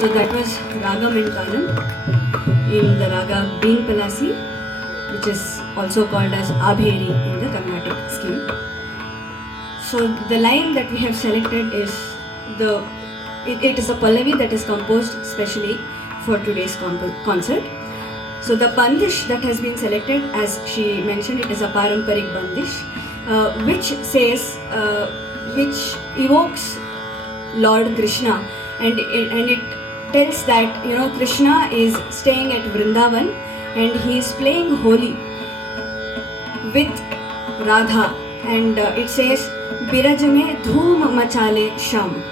So that was Ragam and Kanam in the raga Been Palasi, which is also called as Abheri in the Carnatic scheme. So the line that we have selected is it is a Pallavi that is composed specially for today's concert. So the bandish that has been selected, as she mentioned, it is a Paramparik bandish, which says, which evokes Lord Krishna, and it tells that Krishna is staying at Vrindavan and he is playing Holi with Radha, and it says Biraj mein dhoom machale sham.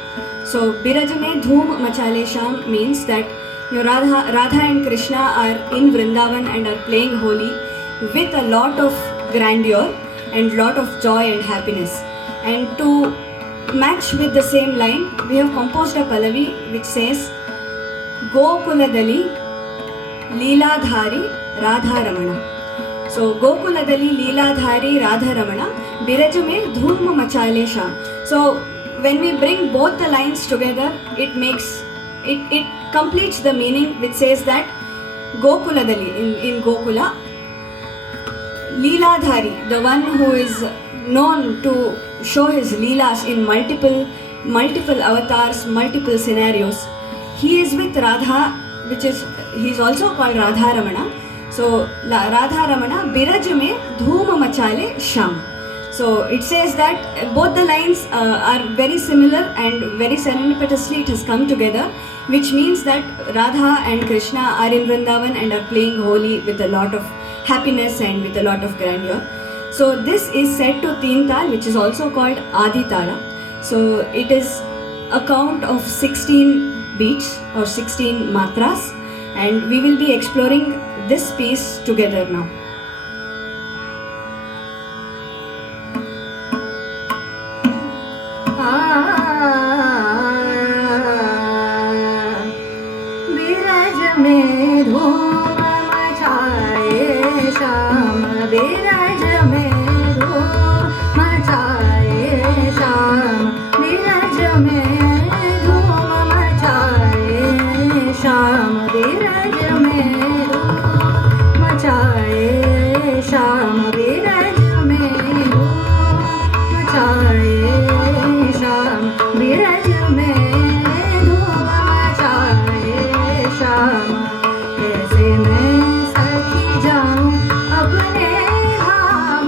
So Biraj mein dhoom machale sham means that Radha and Krishna are in Vrindavan and are playing Holi with a lot of grandeur and lot of joy and happiness. And to match with the same line, we have composed a Pallavi which says Gokuladali Leeladhari Radha Ramana. So Gokuladali Leeladhari Radha Ramana, Biraj mein dhoom machale sham. So when we bring both the lines together, it completes the meaning, which says that Gokuladali in Gokula, Leeladhari, the one who is known to show his leelas in multiple avatars, multiple scenarios, he is with Radha, he is also called Radha Ramana. So Radha Ramana, Biraj mein dhoom machale sham. So it says that both the lines are very similar and very serendipitously it has come together, which means that Radha and Krishna are in Vrindavan and are playing Holi with a lot of happiness and with a lot of grandeur. So this is set to Teen Tal, which is also called Adi Tala. So it is a count of 16 beats or 16 matras, and we will be exploring this piece together now. Biraj mein dhoom machaye sham, Biraj mein dhoom machaye sham, Biraj mein dhoom machaye sham, Biraj mein dhoom machaye sham, Biraj mein dhoom machaye sham, Biraj mein कैसे मैं सखी जाऊं अपने धाम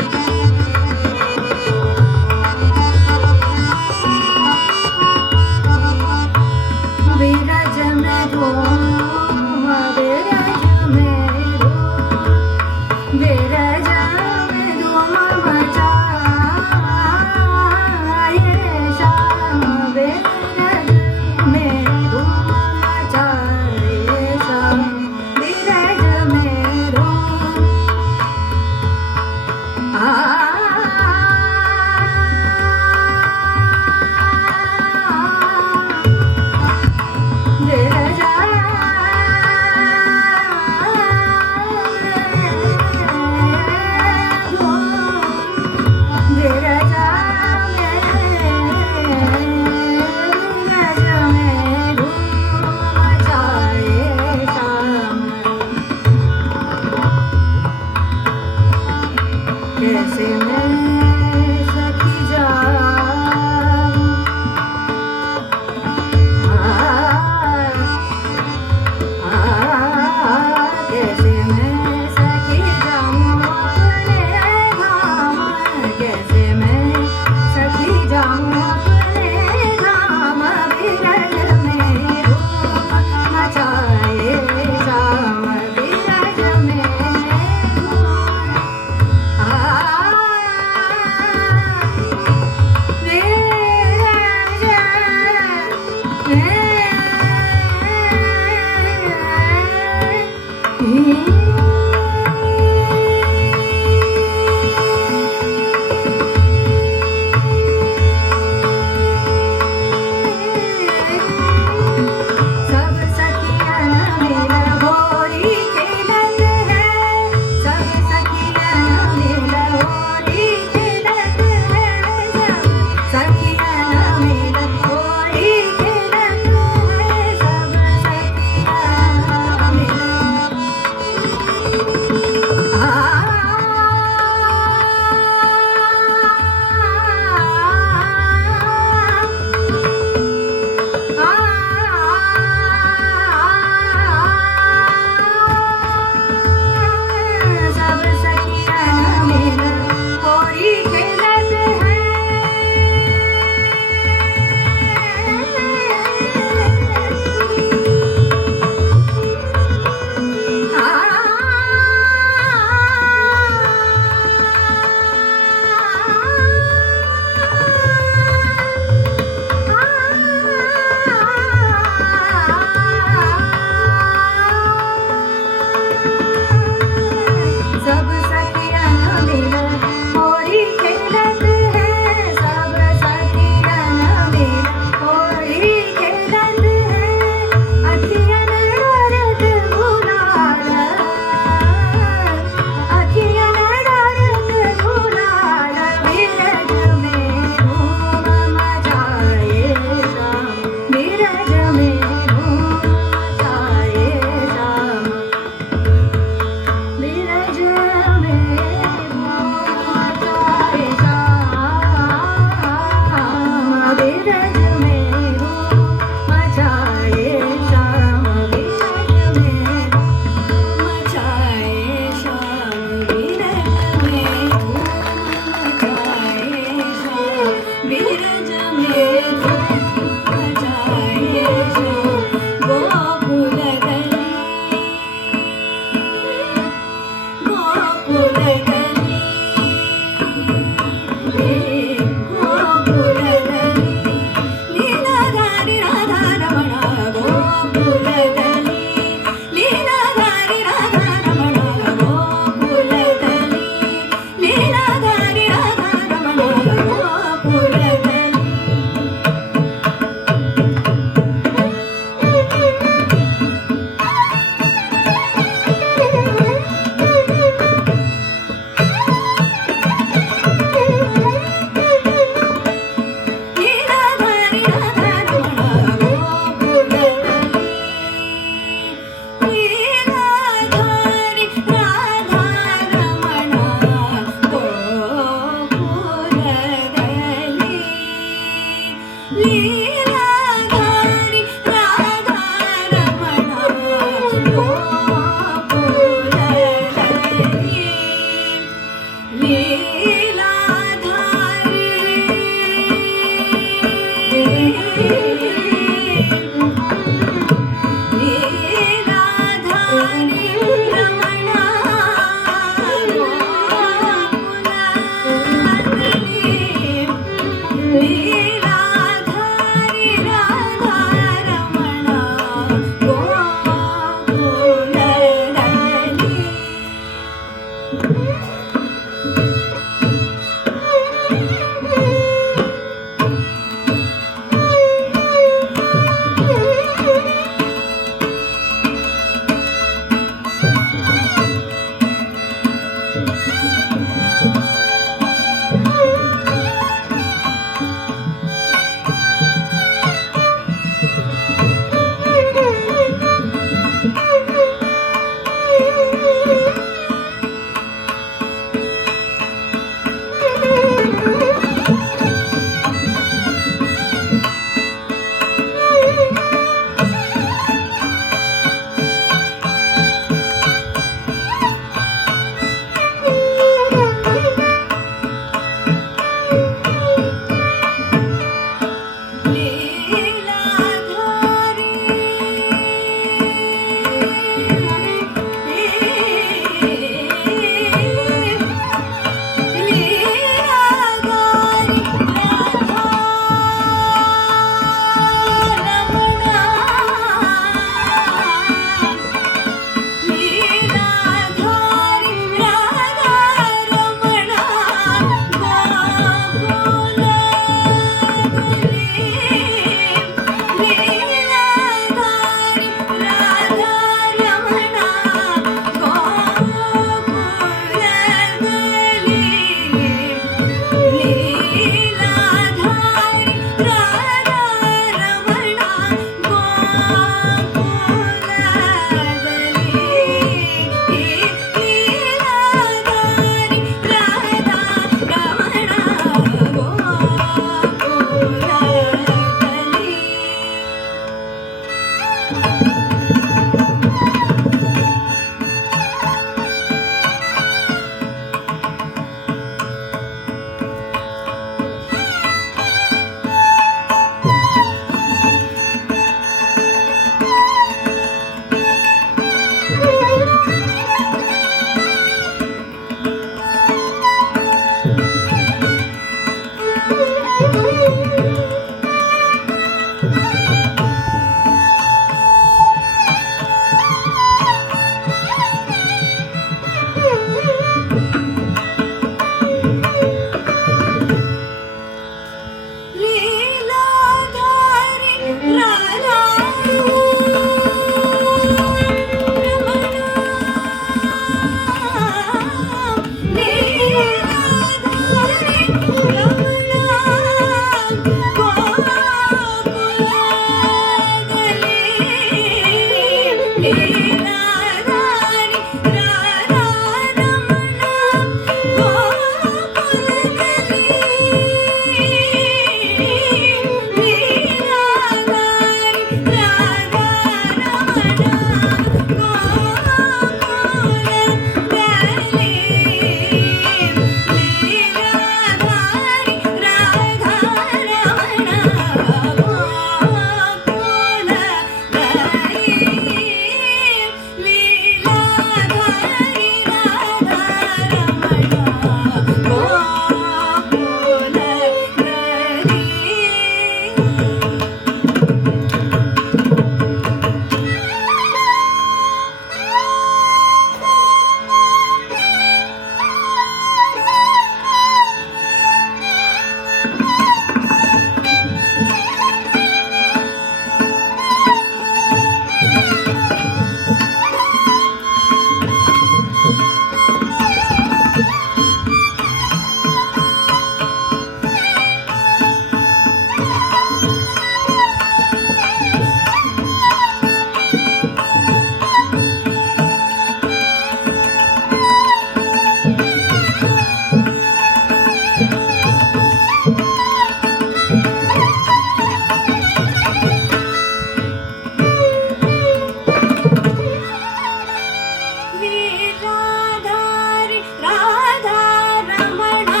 लीलाधारी राधा रमणा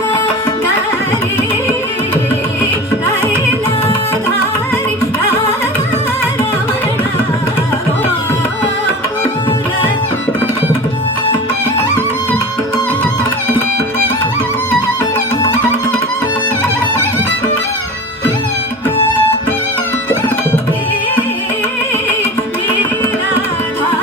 गोकुलधारी लीलाधारी राधा रमणा गोकुल लीलाधारी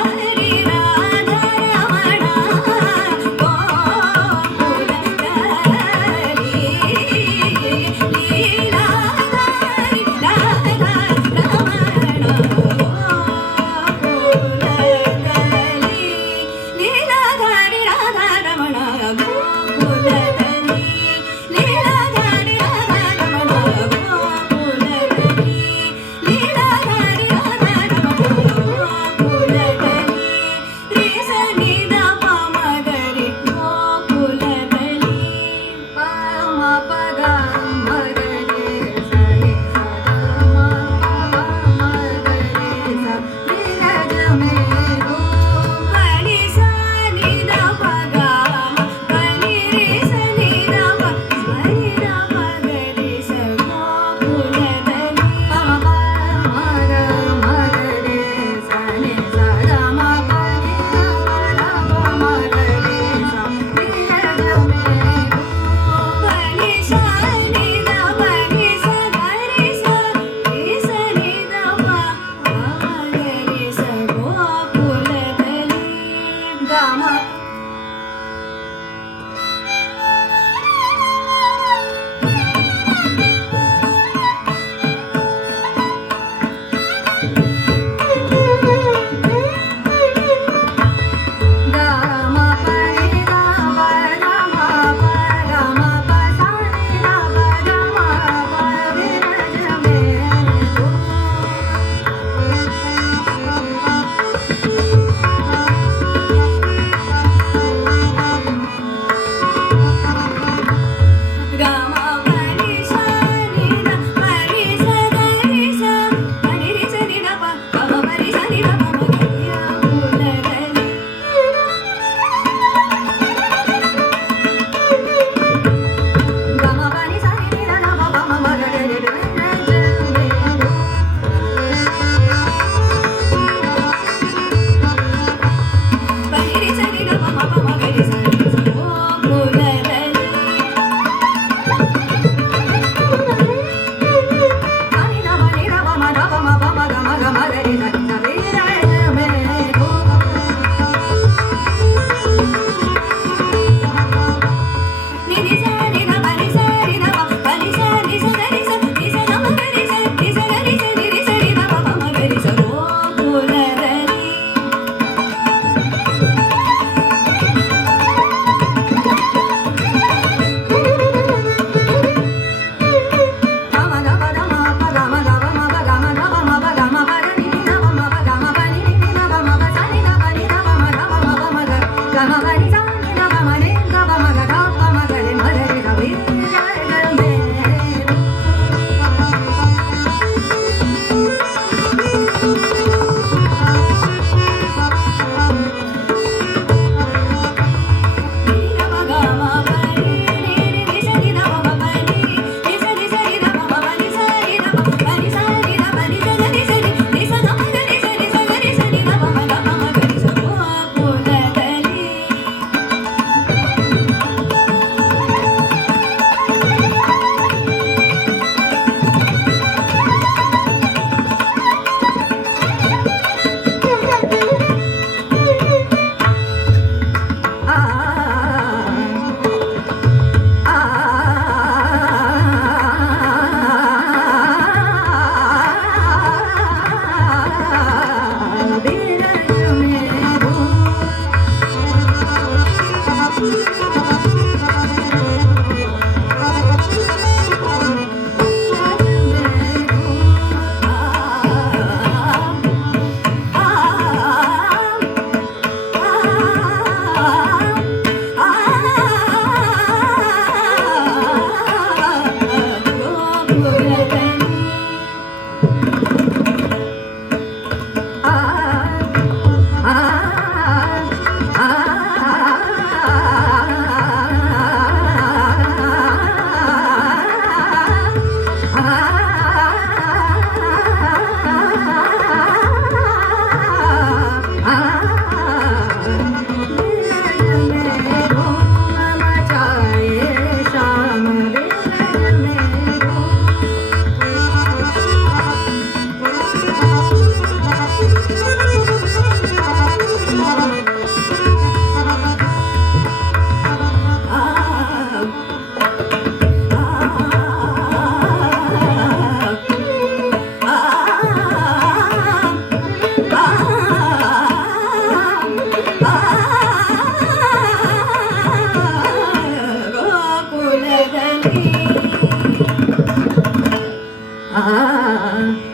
आ